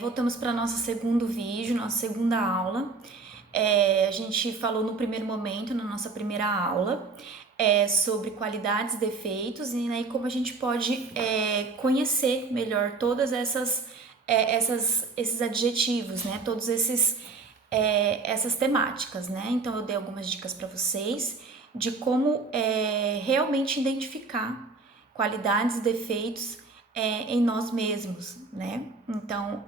Voltamos para nosso segundo vídeo, nossa segunda aula. A gente falou no primeiro momento, na nossa primeira aula, sobre qualidades e defeitos e né, como a gente pode conhecer melhor todas esses adjetivos, né? Todos essas temáticas, né? Então eu dei algumas dicas para vocês de como realmente identificar qualidades e defeitos em nós mesmos, né? Então,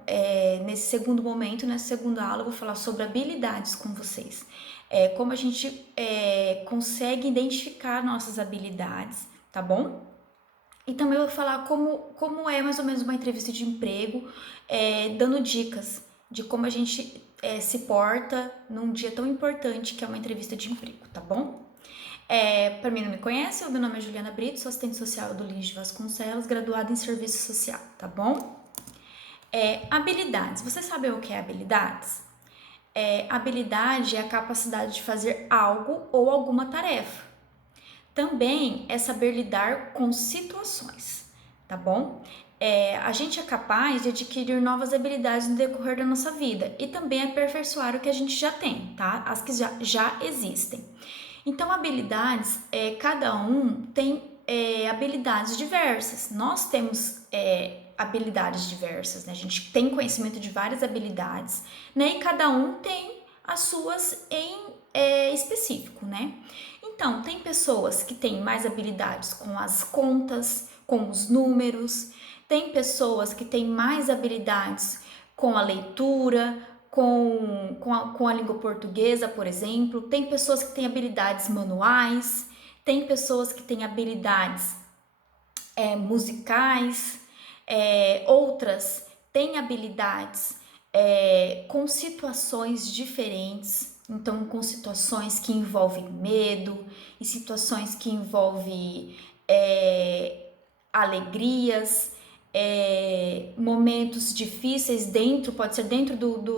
nesse segundo momento, nessa segunda aula, eu vou falar sobre habilidades com vocês. Como a gente consegue identificar nossas habilidades, tá bom? E também eu vou falar como é mais ou menos uma entrevista de emprego, dando dicas de como a gente se porta num dia tão importante que é uma entrevista de emprego, tá bom? Para mim não me conhece, o meu nome é Juliana Brito, sou assistente social do Lins de Vasconcelos, graduada em serviço social, tá bom? Habilidades. Você sabe o que é habilidades? Habilidade é a capacidade de fazer algo ou alguma tarefa. Também é saber lidar com situações, tá bom? A gente é capaz de adquirir novas habilidades no decorrer da nossa vida e também aperfeiçoar o que a gente já tem, tá? As que já existem. Então, habilidades, cada um tem habilidades diversas. Nós temos habilidades diversas, né? A gente tem conhecimento de várias habilidades, né? E cada um tem as suas em específico, né? Então, tem pessoas que têm mais habilidades com as contas, com os números, tem pessoas que têm mais habilidades com a leitura, com a língua portuguesa, por exemplo, tem pessoas que têm habilidades manuais, tem pessoas que têm habilidades musicais, outras têm habilidades com situações diferentes, então com situações que envolvem medo e situações que envolvem alegrias, momentos difíceis pode ser dentro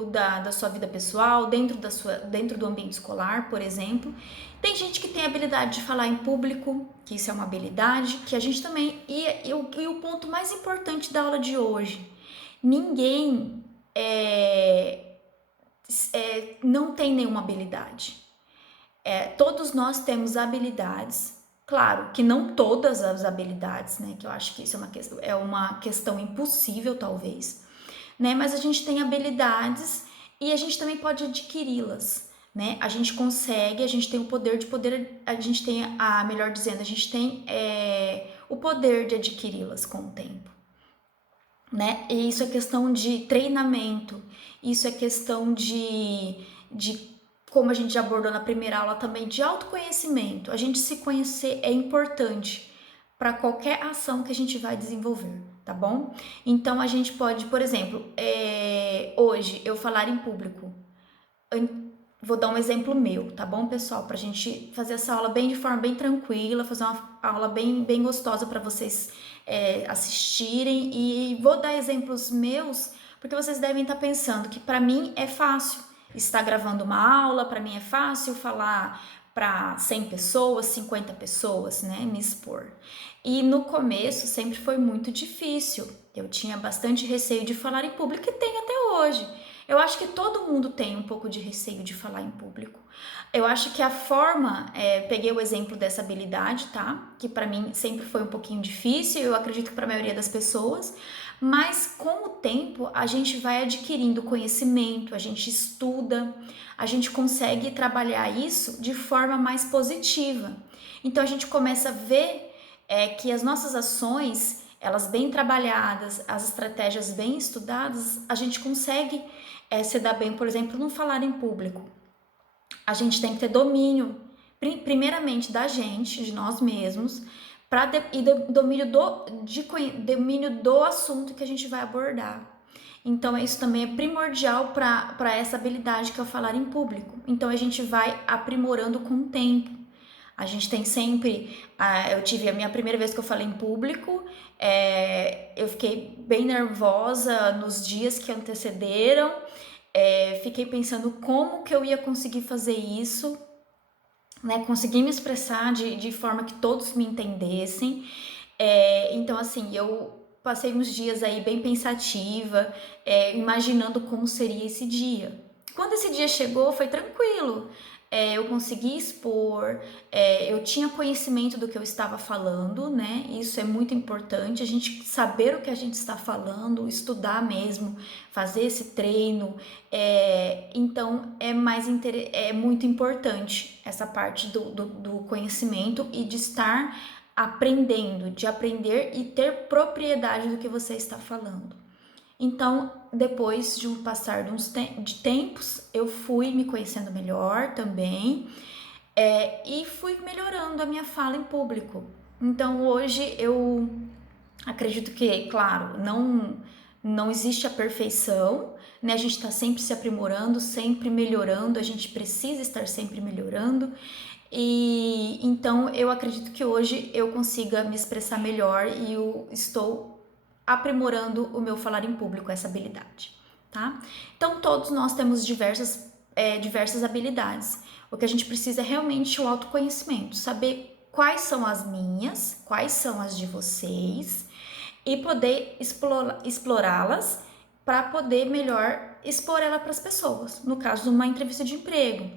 da sua vida pessoal, dentro do ambiente escolar, por exemplo. Tem gente que tem a habilidade de falar em público, que isso é uma habilidade, que a gente também. E o ponto mais importante da aula de hoje: ninguém não tem nenhuma habilidade. Todos nós temos habilidades, claro que não todas as habilidades, né? Que eu acho que isso é uma questão impossível, talvez, né? Mas a gente tem habilidades e a gente também pode adquiri-las, né? A gente consegue, a gente tem o poder a gente tem, melhor dizendo, a gente tem o poder de adquiri-las com o tempo, né? E isso é questão de treinamento, isso é questão de como a gente já abordou na primeira aula também, de autoconhecimento. A gente se conhecer é importante para qualquer ação que a gente vai desenvolver, tá bom? Então a gente pode, por exemplo, hoje eu falar em público. Vou dar um exemplo meu, tá bom, pessoal? Pra gente fazer essa aula de forma bem tranquila, fazer uma aula bem gostosa para vocês assistirem. E vou dar exemplos meus, porque vocês devem estar pensando que para mim é fácil estar gravando uma aula, para mim é fácil falar para 100 pessoas, 50 pessoas, né? Me expor. E no começo sempre foi muito difícil. Eu tinha bastante receio de falar em público e tenho até hoje. Eu acho que todo mundo tem um pouco de receio de falar em público. Eu acho que a forma, peguei o exemplo dessa habilidade, tá? Que para mim sempre foi um pouquinho difícil, eu acredito que para a maioria das pessoas, mas com o tempo a gente vai adquirindo conhecimento, a gente estuda, a gente consegue trabalhar isso de forma mais positiva. Então a gente começa a ver que as nossas ações, elas bem trabalhadas, as estratégias bem estudadas, a gente consegue se dar bem, por exemplo, não falar em público. A gente tem que ter domínio, primeiramente da gente, de nós mesmos, e domínio do assunto que a gente vai abordar. Então, isso também é primordial para essa habilidade que é o falar em público. Então, a gente vai aprimorando com o tempo. A gente tem sempre. Eu tive a minha primeira vez que eu falei em público, eu fiquei bem nervosa nos dias que antecederam, fiquei pensando como que eu ia conseguir fazer isso, né? Conseguir me expressar de forma que todos me entendessem. Então, assim, eu passei uns dias aí bem pensativa, imaginando como seria esse dia. Quando esse dia chegou, foi tranquilo. Eu consegui expor, eu tinha conhecimento do que eu estava falando, né? Isso é muito importante, a gente saber o que a gente está falando, estudar mesmo, fazer esse treino. Então é muito importante essa parte do conhecimento e de estar aprendendo, de aprender e ter propriedade do que você está falando. Então, depois de um passar de tempos, eu fui me conhecendo melhor também, e fui melhorando a minha fala em público. Então, hoje eu acredito que, claro, não existe a perfeição, né? A gente está sempre se aprimorando, sempre melhorando, a gente precisa estar sempre melhorando. E então eu acredito que hoje eu consiga me expressar melhor e eu estou aprimorando o meu falar em público, essa habilidade, tá? Então todos nós temos diversas habilidades. O que a gente precisa é realmente o autoconhecimento, saber quais são as minhas, quais são as de vocês e poder explorá-las para poder melhor expor ela para as pessoas. No caso de uma entrevista de emprego,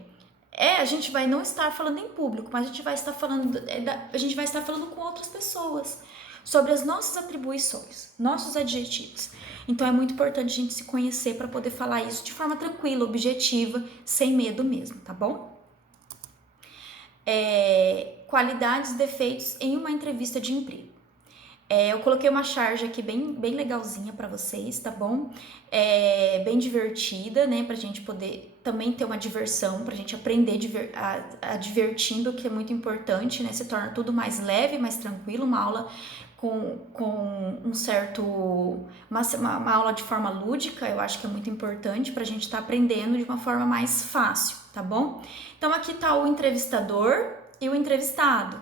a gente vai não estar falando em público, mas a gente vai estar falando com outras pessoas sobre as nossas atribuições, nossos adjetivos. Então é muito importante a gente se conhecer para poder falar isso de forma tranquila, objetiva, sem medo mesmo, tá bom? Qualidades e defeitos em uma entrevista de emprego. Eu coloquei uma charge aqui bem legalzinha para vocês, tá bom? Bem divertida, né? Pra gente poder também ter uma diversão, pra gente aprender a divertindo, que é muito importante, né? Se torna tudo mais leve, mais tranquilo, uma aula com um certo... Uma aula de forma lúdica, eu acho que é muito importante pra gente estar aprendendo de uma forma mais fácil, tá bom? Então aqui tá o entrevistador e o entrevistado.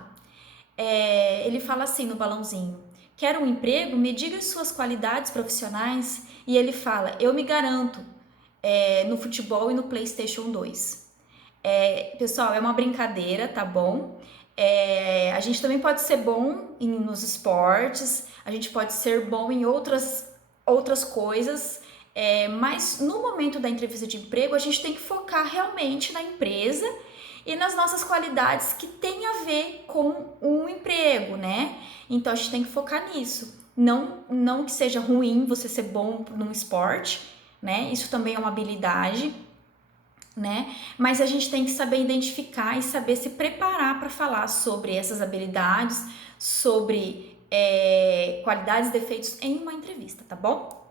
Ele fala assim no balãozinho: quer um emprego? Me diga as suas qualidades profissionais. E ele fala: eu me garanto no futebol e no PlayStation 2. Pessoal, é uma brincadeira, tá bom? A gente também pode ser bom nos esportes, a gente pode ser bom em outras coisas, mas no momento da entrevista de emprego a gente tem que focar realmente na empresa e nas nossas qualidades que tem a ver com um emprego, né? Então a gente tem que focar nisso. Não que seja ruim você ser bom num esporte, né? Isso também é uma habilidade, né? Mas a gente tem que saber identificar e saber se preparar para falar sobre essas habilidades, sobre qualidades e defeitos em uma entrevista, tá bom?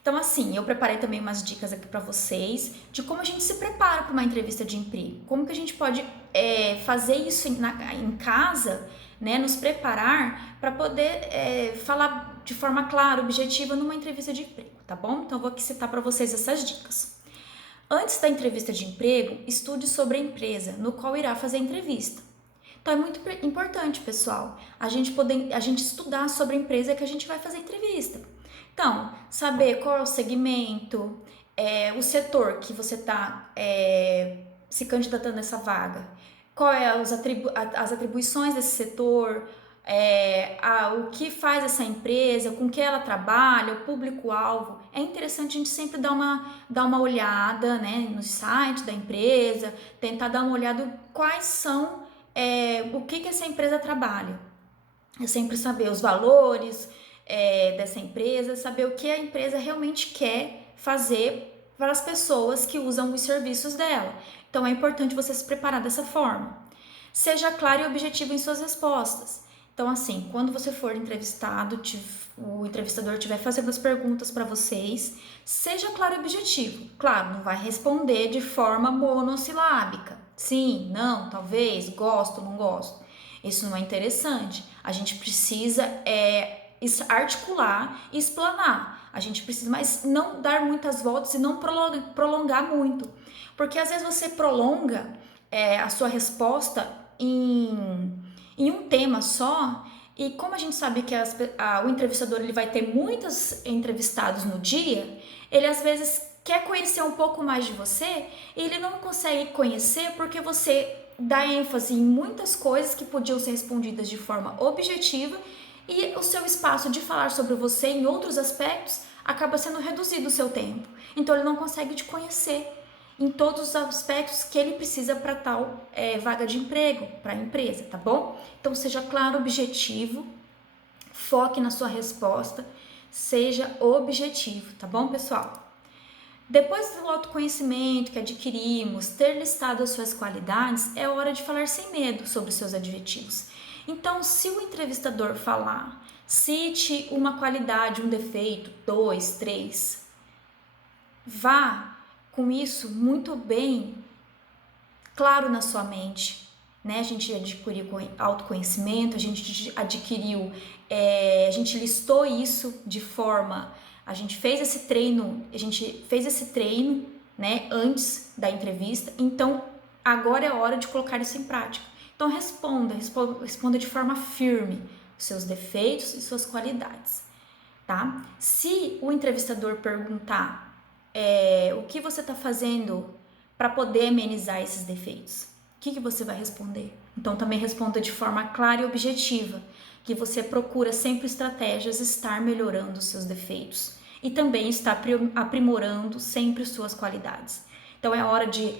Então, assim, eu preparei também umas dicas aqui para vocês de como a gente se prepara para uma entrevista de emprego, como que a gente pode fazer isso em casa, né? Nos preparar para poder falar de forma clara, objetiva numa entrevista de emprego, tá bom? Então, eu vou aqui citar para vocês essas dicas. Antes da entrevista de emprego, estude sobre a empresa no qual irá fazer a entrevista. Então é muito importante, pessoal, a gente estudar sobre a empresa que a gente vai fazer a entrevista. Então, saber qual é o segmento, o setor que você está se candidatando a essa vaga, qual é as atribuições desse setor, o que faz essa empresa, com que ela trabalha, o público-alvo. É interessante a gente sempre dar uma olhada, né, no site da empresa, tentar dar uma olhada quais são, o que essa empresa trabalha. É sempre saber os valores dessa empresa, saber o que a empresa realmente quer fazer para as pessoas que usam os serviços dela. Então é importante você se preparar dessa forma. Seja claro e objetivo em suas respostas. Então, assim, quando você for entrevistado, o entrevistador estiver fazendo as perguntas para vocês, seja claro e objetivo. Claro, não vai responder de forma monossilábica. Sim, não, talvez, gosto, não gosto. Isso não é interessante. A gente precisa articular e explanar. A gente precisa, mas não dar muitas voltas e não prolongar muito. Porque às vezes você prolonga a sua resposta em um tema só, e como a gente sabe que o entrevistador ele vai ter muitos entrevistados no dia, ele às vezes quer conhecer um pouco mais de você e ele não consegue conhecer porque você dá ênfase em muitas coisas que podiam ser respondidas de forma objetiva e o seu espaço de falar sobre você em outros aspectos acaba sendo reduzido o seu tempo. Então ele não consegue te conhecer em todos os aspectos que ele precisa para tal vaga de emprego, para a empresa, tá bom? Então seja claro, objetivo, foque na sua resposta, seja objetivo, tá bom, pessoal? Depois do autoconhecimento que adquirimos, ter listado as suas qualidades, é hora de falar sem medo sobre os seus adjetivos. Então, se o entrevistador falar, cite uma qualidade, um defeito, 2, 3, vá com isso muito bem claro na sua mente, né? A gente adquiriu autoconhecimento, a gente adquiriu, a gente listou isso de forma, a gente fez esse treino, né, antes da entrevista, então agora é hora de colocar isso em prática. Então responda de forma firme os seus defeitos e suas qualidades, tá? Se o entrevistador perguntar o que você está fazendo para poder amenizar esses defeitos, o que você vai responder? Então também responda de forma clara e objetiva, que você procura sempre estratégias estar melhorando os seus defeitos e também está aprimorando sempre suas qualidades. Então é hora de,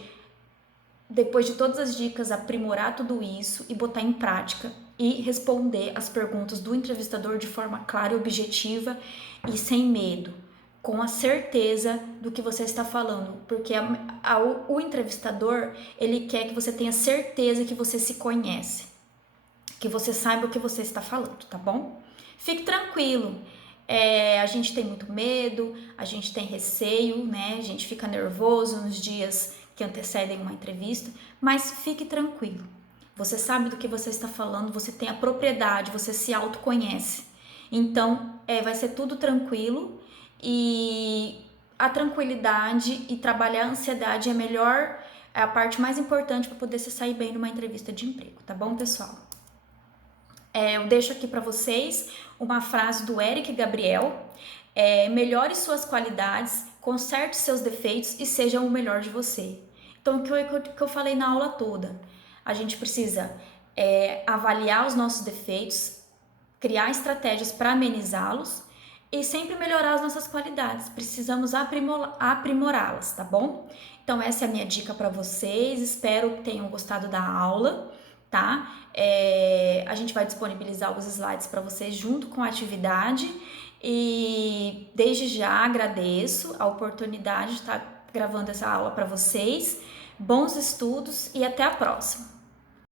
depois de todas as dicas, aprimorar tudo isso e botar em prática e responder as perguntas do entrevistador de forma clara e objetiva e sem medo, com a certeza do que você está falando, porque o entrevistador, ele quer que você tenha certeza que você se conhece, que você saiba o que você está falando, tá bom? Fique tranquilo, a gente tem muito medo, a gente tem receio, né? A gente fica nervoso nos dias que antecedem uma entrevista, mas fique tranquilo. Você sabe do que você está falando, você tem a propriedade, você se autoconhece. Então, vai ser tudo tranquilo e a tranquilidade e trabalhar a ansiedade é a parte mais importante para poder se sair bem numa entrevista de emprego, tá bom, pessoal? Eu deixo aqui para vocês uma frase do Eric Gabriel: melhore suas qualidades, conserte seus defeitos e seja o melhor de você. Então, o que eu falei na aula toda, a gente precisa avaliar os nossos defeitos, criar estratégias para amenizá-los e sempre melhorar as nossas qualidades. Precisamos aprimorá-las, tá bom? Então, essa é a minha dica para vocês. Espero que tenham gostado da aula, tá? A gente vai disponibilizar os slides para vocês junto com a atividade e desde já agradeço a oportunidade de estar gravando essa aula para vocês. Bons estudos e até a próxima!